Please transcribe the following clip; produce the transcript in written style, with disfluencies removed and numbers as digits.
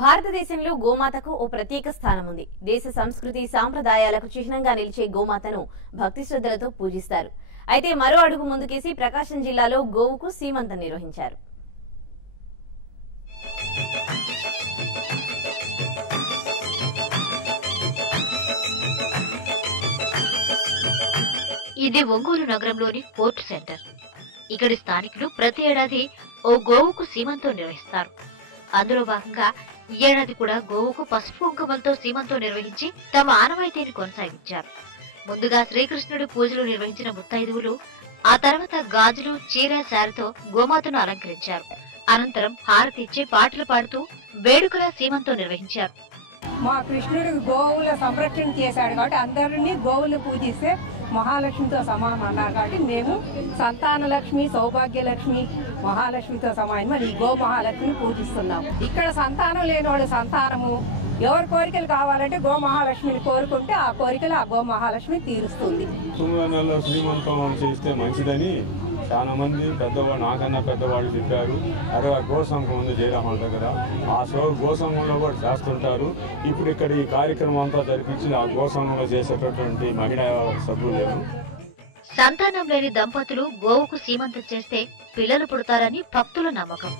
భారతదేశంలో గోమాతకు ఓ ప్రత్యేక స్థానం ఉంది. దేశ సంస్కృతి సాంప్రదాయాలకు చిహ్నంగా నిలిచే గోమాతను భక్తి శ్రద్ధలతో పూజిస్తారు. అయితే మరో అడుగు ముందుకేసి ప్రకాశం జిల్లాలో గోవుకు సీమంతం నిర్వహించారు. ఇది ఒంగోలు నగరంలోని పోర్ట్ సెంటర్. ఇక్కడి స్థానికులు ప్రతి ఏడాది ఓ గోవుకు సీమంతం నిర్వహిస్తారు. అందులో భాగంగా ఈ ఏడాది కూడా గోవుకు పసుపు కుంకుమలతో సీమంతం నిర్వహించి తమ ఆనవాయితీని కొనసాగించారు. ముందుగా శ్రీకృష్ణుడి పూజలు నిర్వహించిన ముత్తైదువులు ఆ తర్వాత గాజులు, చీర, శారీతో గోమాతను అలంకరించారు. అనంతరం హారతి ఇచ్చి పాటలు పాడుతూ వేడుకల సీమంతం నిర్వహించారు. మా కృష్ణుడు గోవుల సంరక్షణ చేశాడు కాబట్టి అందరినీ గోవులు పూజిస్తే మహాలక్ష్మితో సమానం అన్నారు కాబట్టి మేము సంతాన లక్ష్మి, సౌభాగ్యలక్ష్మి, మహాలక్ష్మితో సమానం మరి ఈ గో మహాలక్ష్మిని పూజిస్తున్నాం. ఇక్కడ సంతానం లేని వాళ్ళు సంతానము ఎవరి కోరికలు కావాలంటే గో మహాలక్ష్మిని కోరుకుంటే ఆ కోరికలు ఆ గో మహాలక్ష్మి తీరుస్తుంది. శ్రీమంతం చేస్తే మంచిదని చాలా మంది పెద్దవాళ్ళు, నాకన్నా పెద్దవాళ్ళు చెప్పారు. అరే ఆ గోసంఘం ఉంది జయరామాల దగ్గర, ఆ గోసంఘంలో కూడా చేస్తుంటారు. ఇప్పుడు ఇక్కడ ఈ కార్యక్రమం అంతా జరిపించి ఆ గోసంఘంలో చేసేటటువంటి మహిళా సభ్యులు. సంతానం లేని దంపతులు గోవుకు సీమంతం చేస్తే పిల్లలు పుడతారని భక్తుల నమ్మకం.